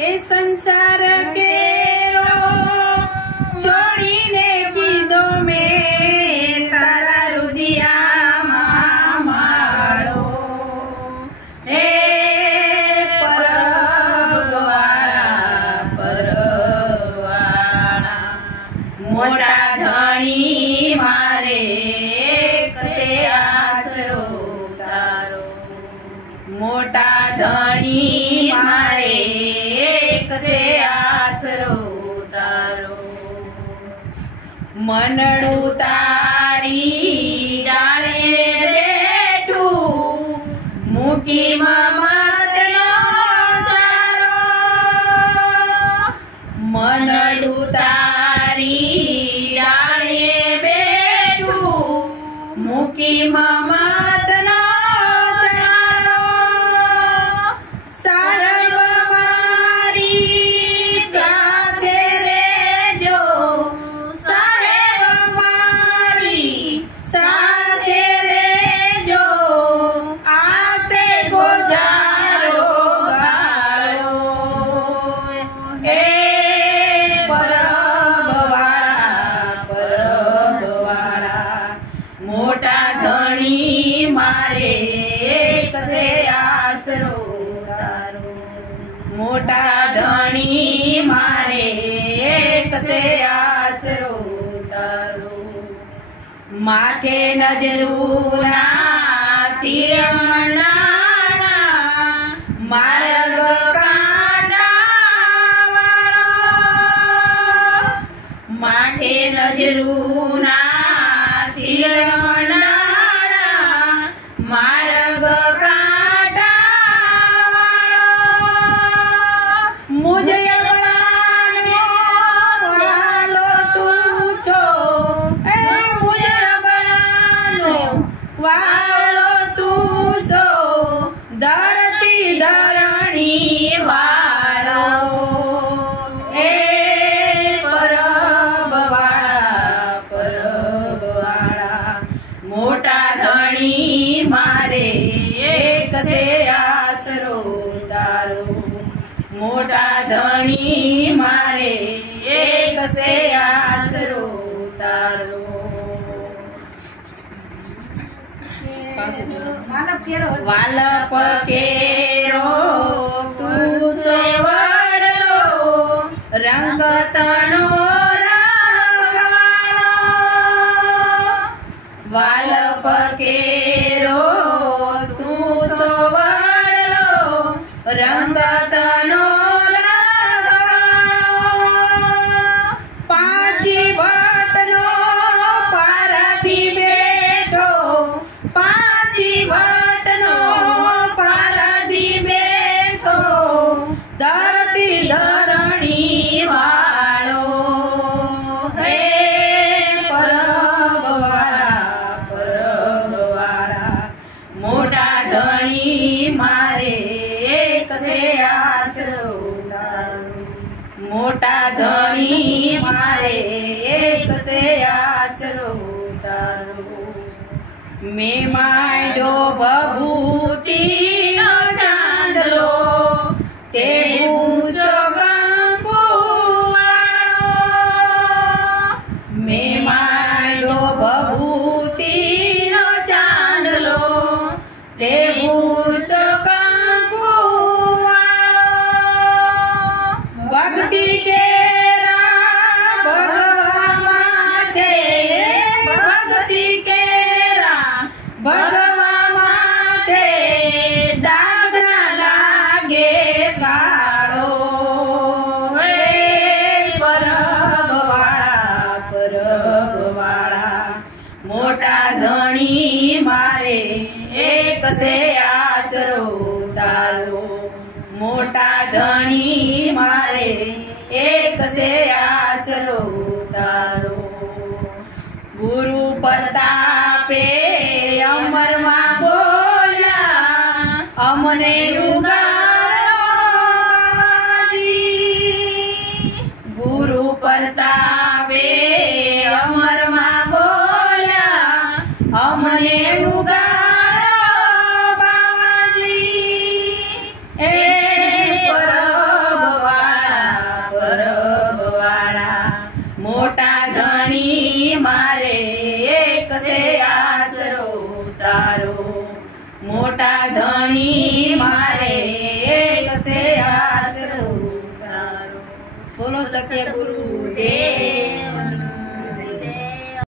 ए संसार केरो छोड़ीने कीधो में तारा रुदिया मामाड़ो हे परवाड़ा मोटा धणी मारे कसे आसरो तारो मोटा धणी मारे कसे आसरो तारो मनडू तारी डाळे बेठू मूकी ममतनो चारो मनडू तारी डाळे बेठू मूकी ममतनो चारो साहेब मारी साथे रेजो साहेब मारी साथे रेजो आसे गोजारो गाळो हे परबवाड़ा मोटा धणी मारे कसे आसरो तारो मोटा धणी मारे कसे आसरो तारो माथे नजरूना तीरमणाना मार्ग कांटावाळो माथे नजरूना तीरमणाना मार्ग कांटावाळो मुझे बळानो वालो तू छो मुझे बळानो वालो तू छो धरती धरणी वाळो हे परबवाड़ा मोटा धणी मारे कसे आसरो तारो मोटा धणी मारे कसे आसरो तारो वालप केरो तुझो वडलो रंग तनो रखवाळो वालप केरो तुझो वडलो रंग तनो पाची भटनो पारादी बेठो पाची भटनो पारादी बेठो धरती धरणी वाळो हे परबवाड़ा मोटा धणी मारे कसे आसरो तारो मोटा धणी मारे कसे आसरो तारो मैं माडो बभूती नो चांदलो ते भूसो गंगुवाळो मैं माडो बभूती नो चांदलो ते भूसो गंगुवाळो भक्ति केरा भगवा माथे भक्ति केरा भगवा माथे डाग ना लागे काळो हे परबवाड़ा मोटा धणी मारे कसे आसरो तारो मोटा धणी मारे कसे आसरो तारो गुरु प्रतापे अमर मां बोल्या अमने उगारो बाबाजी गुरु प्रतापे अमर मां बोल्या अमने उगारो बाबाजी ધણી મારે એક છે આશરો તારો મોટા ધણી મારે એક છે આશરો તારો. બોલો સત્ય ગુરુદેવ.